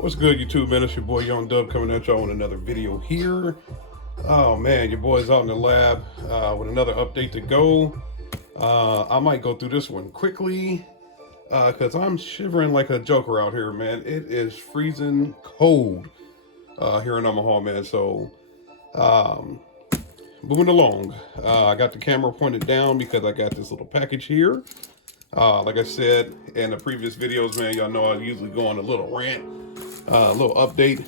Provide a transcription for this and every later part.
What's good, YouTube, man? It's your boy Young Dub coming at y'all with another video here. Oh man, your boy's out in the lab with another update to go. I might go through this one quickly because I'm shivering like a joker out here, man. It is freezing cold here in Omaha, man. So moving along, I got the camera pointed down because I got this little package here. Like I said in the previous videos, man, y'all know I usually go on a little rant, a little update.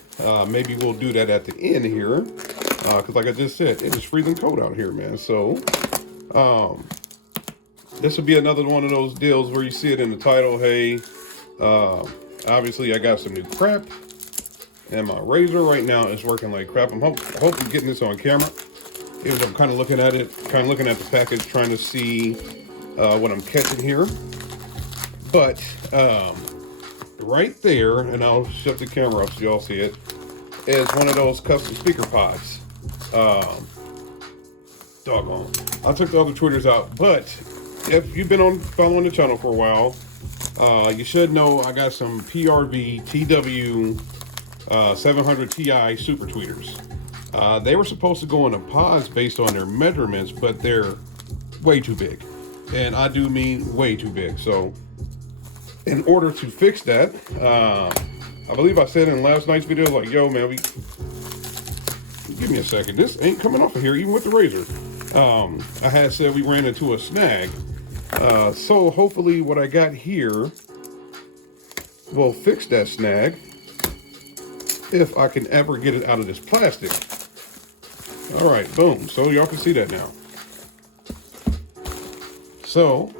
Maybe we'll do that at the end here, because like I just said, it is freezing cold out here, man. So this will be another one of those deals where you see it in the title. Hey, obviously I got some new crap, and my razor right now is working like crap. I'm hoping getting this on camera. Even I'm kind of looking at it, kind of looking at the package, trying to see what I'm catching here. But right there, and I'll shut the camera up so y'all see it, is one of those custom speaker pods. Doggone. I took the other tweeters out, but if you've been following the channel for a while, you should know I got some PRV TW-700 Ti super tweeters. They were supposed to go into pods based on their measurements, but they're way too big. And I do mean way too big. So in order to fix that, I believe I said in last night's video, like, yo, man, give me a second. This ain't coming off of here, even with the razor. I had said we ran into a snag. So hopefully what I got here will fix that snag if I can ever get it out of this plastic. All right, boom. So y'all can see that now. So,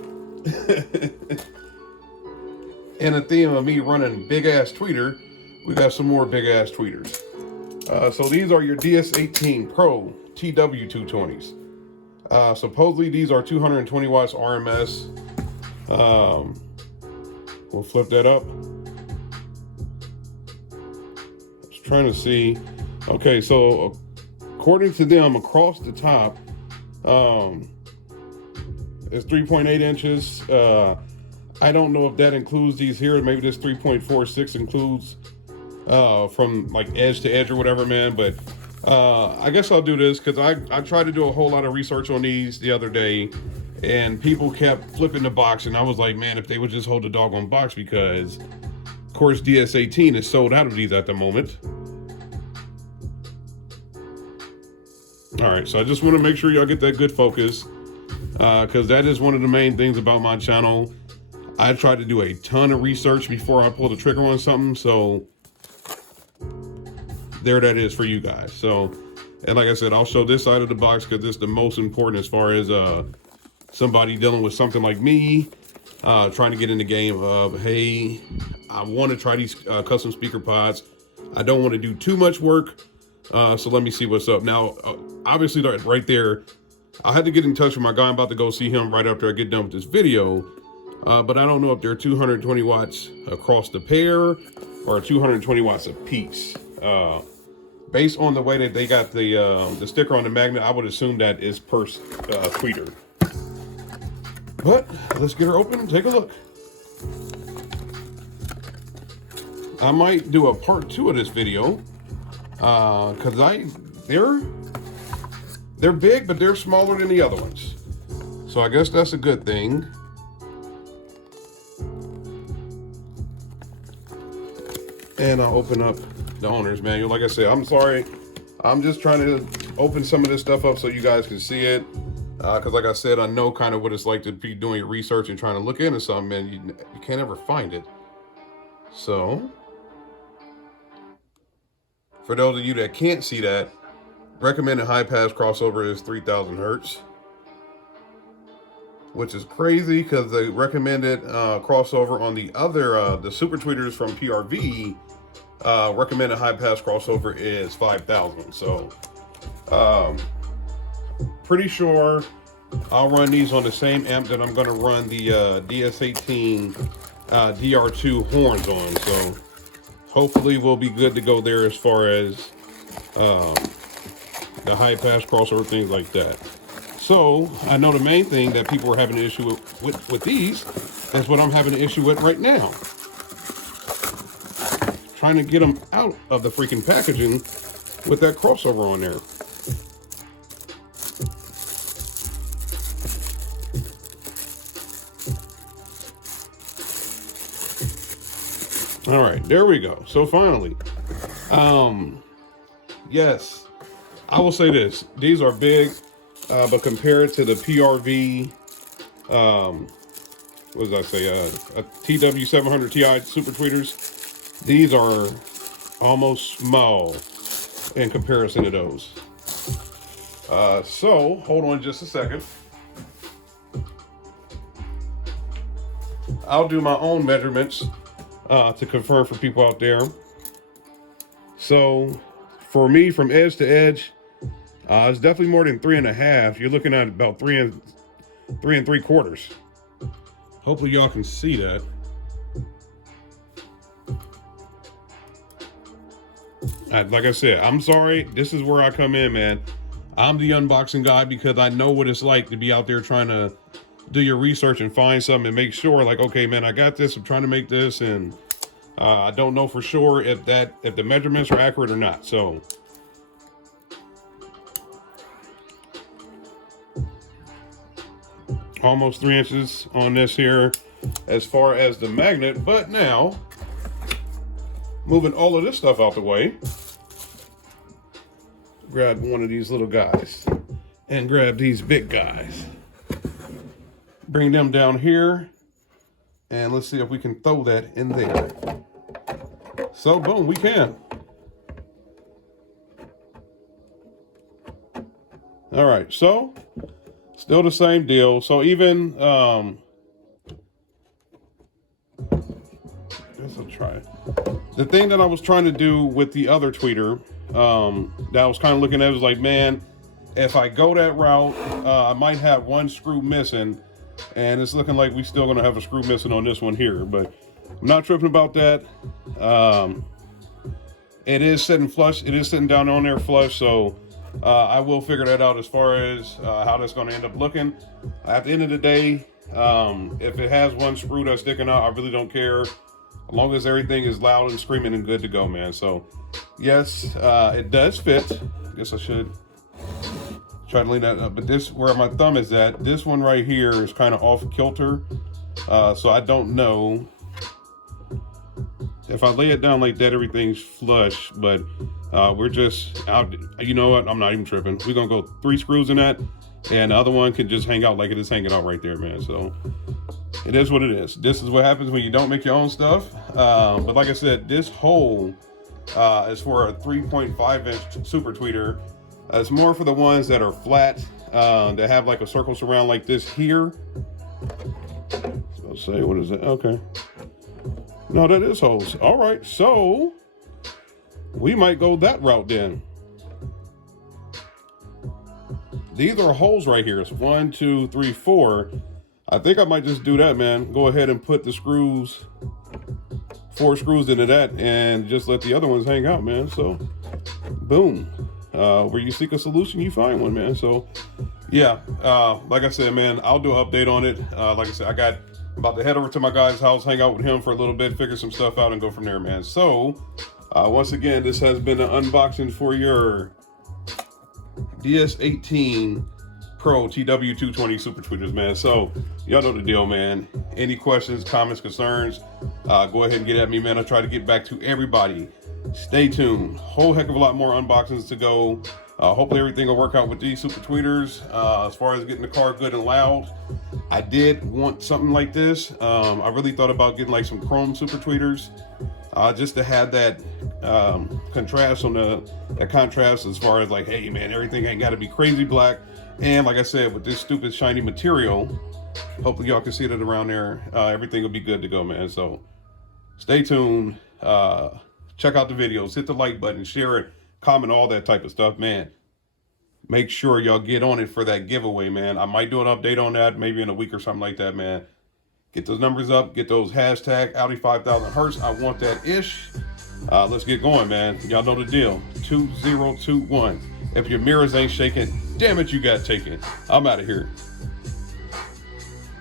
in a theme of me running big ass tweeter, we got some more big ass tweeters. So these are your DS18 Pro TW-220s. Supposedly these are 220 watts RMS. We'll flip that up. Just trying to see. Okay, so according to them, across the top, it's 3.8 inches. I don't know if that includes these here. Maybe this 3.46 includes from like edge to edge or whatever, man. But I guess I'll do this because I tried to do a whole lot of research on these the other day, and people kept flipping the box, and I was like, man, if they would just hold the doggone box, because of course DS18 is sold out of these at the moment. All right, so I just want to make sure y'all get that good focus, because that is one of the main things about my channel. I try to do a ton of research before I pull the trigger on something, so there that is for you guys. So, and like I said, I'll show this side of the box because this is the most important as far as somebody dealing with something like me, trying to get in the game of, hey, I want to try these custom speaker pods. I don't want to do too much work, so let me see what's up. Now, obviously right there, I had to get in touch with my guy. I'm about to go see him right after I get done with this video. But I don't know if they're 220 watts across the pair or 220 watts a piece. Based on the way that they got the sticker on the magnet, I would assume that is per tweeter. But let's get her open and take a look. I might do a part 2 of this video because they're big, but they're smaller than the other ones. So I guess that's a good thing. And I'll open up the owner's manual. Like I said, I'm sorry. I'm just trying to open some of this stuff up so you guys can see it. Because like I said, I know kind of what it's like to be doing your research and trying to look into something, and you can't ever find it. So, for those of you that can't see that, recommended high pass crossover is 3000 hertz. Which is crazy because the recommended crossover on the other, the super tweeters from PRV, recommended high pass crossover is 5000. So, pretty sure I'll run these on the same amp that I'm going to run the DS18 DR2 horns on. So, hopefully we'll be good to go there as far as the high pass crossover, things like that. So I know the main thing that people are having an issue with these is what I'm having an issue with right now. trying to get them out of the freaking packaging with that crossover on there. All right, there we go. So finally, yes, I will say this. These are big, but compared to the PRV, what did I say? A TW-700 Ti Super Tweeters. These are almost small in comparison to those. So hold on just a second. I'll do my own measurements to confirm for people out there. So for me, from edge to edge, it's definitely more than 3.5. You're looking at about 3 3/4. Hopefully y'all can see that. Like I said, I'm sorry. This is where I come in, man. I'm the unboxing guy because I know what it's like to be out there trying to do your research and find something and make sure, like, okay, man, I got this. I'm trying to make this, and I don't know for sure if the measurements are accurate or not. So almost 3 inches on this here as far as the magnet. But now, moving all of this stuff out the way, grab one of these little guys and grab these big guys. Bring them down here, and let's see if we can throw that in there. So boom, we can. All right, so still the same deal. So even I guess I'll try it. The thing that I was trying to do with the other tweeter that I was kind of looking at was like, man, if I go that route, I might have one screw missing, and it's looking like we still gonna have a screw missing on this one here, but I'm not tripping about that. It is sitting flush. It is sitting down on there flush, so I will figure that out as far as how that's going to end up looking. At the end of the day, if it has one screw that's sticking out, I really don't care. As long as everything is loud and screaming and good to go, man. So, yes, it does fit. I guess I should try to lean that up. But this, where my thumb is at, this one right here is kind of off kilter. So I don't know. If I lay it down like that, everything's flush, but we're just out. You know what? I'm not even tripping. We're going to go 3 screws in that, and the other one can just hang out like it is hanging out right there, man. So it is what it is. This is what happens when you don't make your own stuff. But like I said, this hole is for a 3.5-inch super tweeter. It's more for the ones that are flat, that have like a circle surround like this here. So I'll say, what is that? Okay. No, that is holes. All right, so we might go that route then. These are holes right here. It's 1, 2, 3, 4. I think I might just do that, man. Go ahead and put the screws, 4 screws into that, and just let the other ones hang out, man. So, boom. Where you seek a solution, you find one, man. So, yeah. Like I said, man, I'll do an update on it. Like I said, I'm about to head over to my guy's house, hang out with him for a little bit, figure some stuff out, and go from there, man. So, once again, this has been an unboxing for your DS18 Pro TW-220 Super Tweeters, man. So, y'all know the deal, man. Any questions, comments, concerns, go ahead and get at me, man. I'll try to get back to everybody. Stay tuned. Whole heck of a lot more unboxings to go. Hopefully everything will work out with these super tweeters. As far as getting the car good and loud, I did want something like this. I really thought about getting like some chrome super tweeters, just to have that contrast on that contrast as far as like, hey man, everything ain't got to be crazy black. And like I said, with this stupid shiny material, hopefully y'all can see it around there. Everything will be good to go, man. So stay tuned. Check out the videos, hit the like button, share it, comment, all that type of stuff, man. Make sure y'all get on it for that giveaway, man. I might do an update on that maybe in a week or something like that, man. Get those numbers up, get those hashtag Audi 5000 Hertz. I want that ish. Let's get going, man. Y'all know the deal. 2021. If your mirrors ain't shaking, damn it, you got taken. I'm out of here.